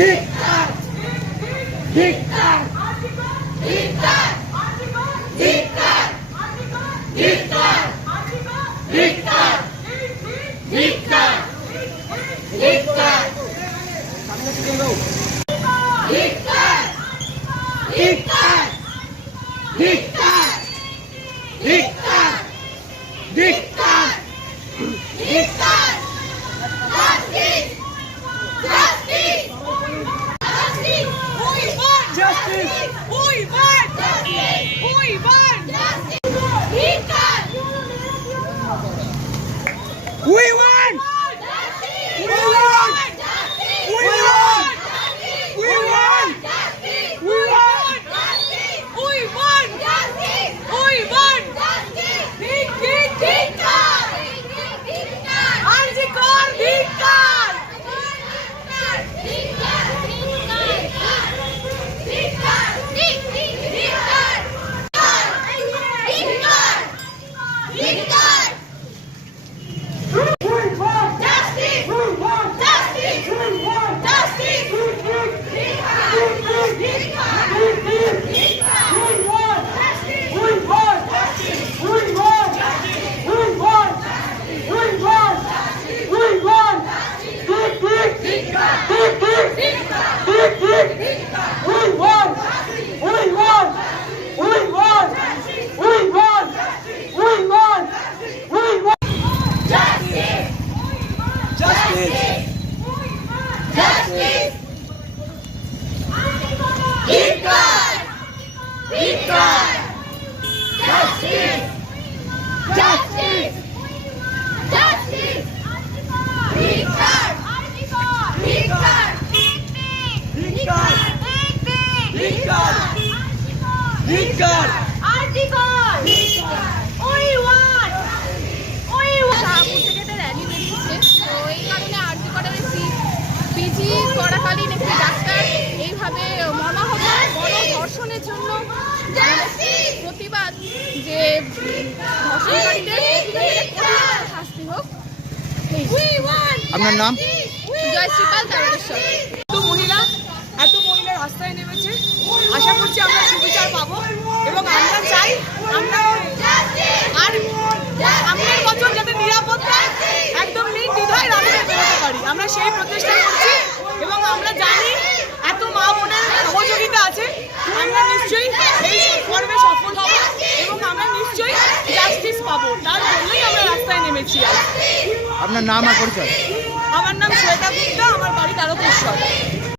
ধিক্কার ধিক্কার ধিক্কার ধিক্কার ধিক্কার ধিক্কার ধিক্কার ধিক্কার ধিক্কার Justice! Viva! ধিক্কার! ধিক্কার! Article! We want! We Shahpur থেকে একটা র্যালি বেরিয়েছে তো এই কারণে একটি পিজি করাকালীন একটি ডাক্তার এইভাবে মর্মাহত বড় ধর্ষণের জন্য প্রতিবাদ যে ধর্ষণকারীদের শাস্তি হোক! আপনার নাম জয় শ্রীপাল তারকেশ্বর আমরা নিশ্চয়ই এই সংগ্রামে সফল হব এবং আমরা নিশ্চয়ই জাস্টিস পাবো। তার জন্যই আমরা রাস্তায় নেমেছি আপনার নাম আর আমার নাম শ্বেতা গুপ্তা আমার বাড়ি তারকেশ্বর।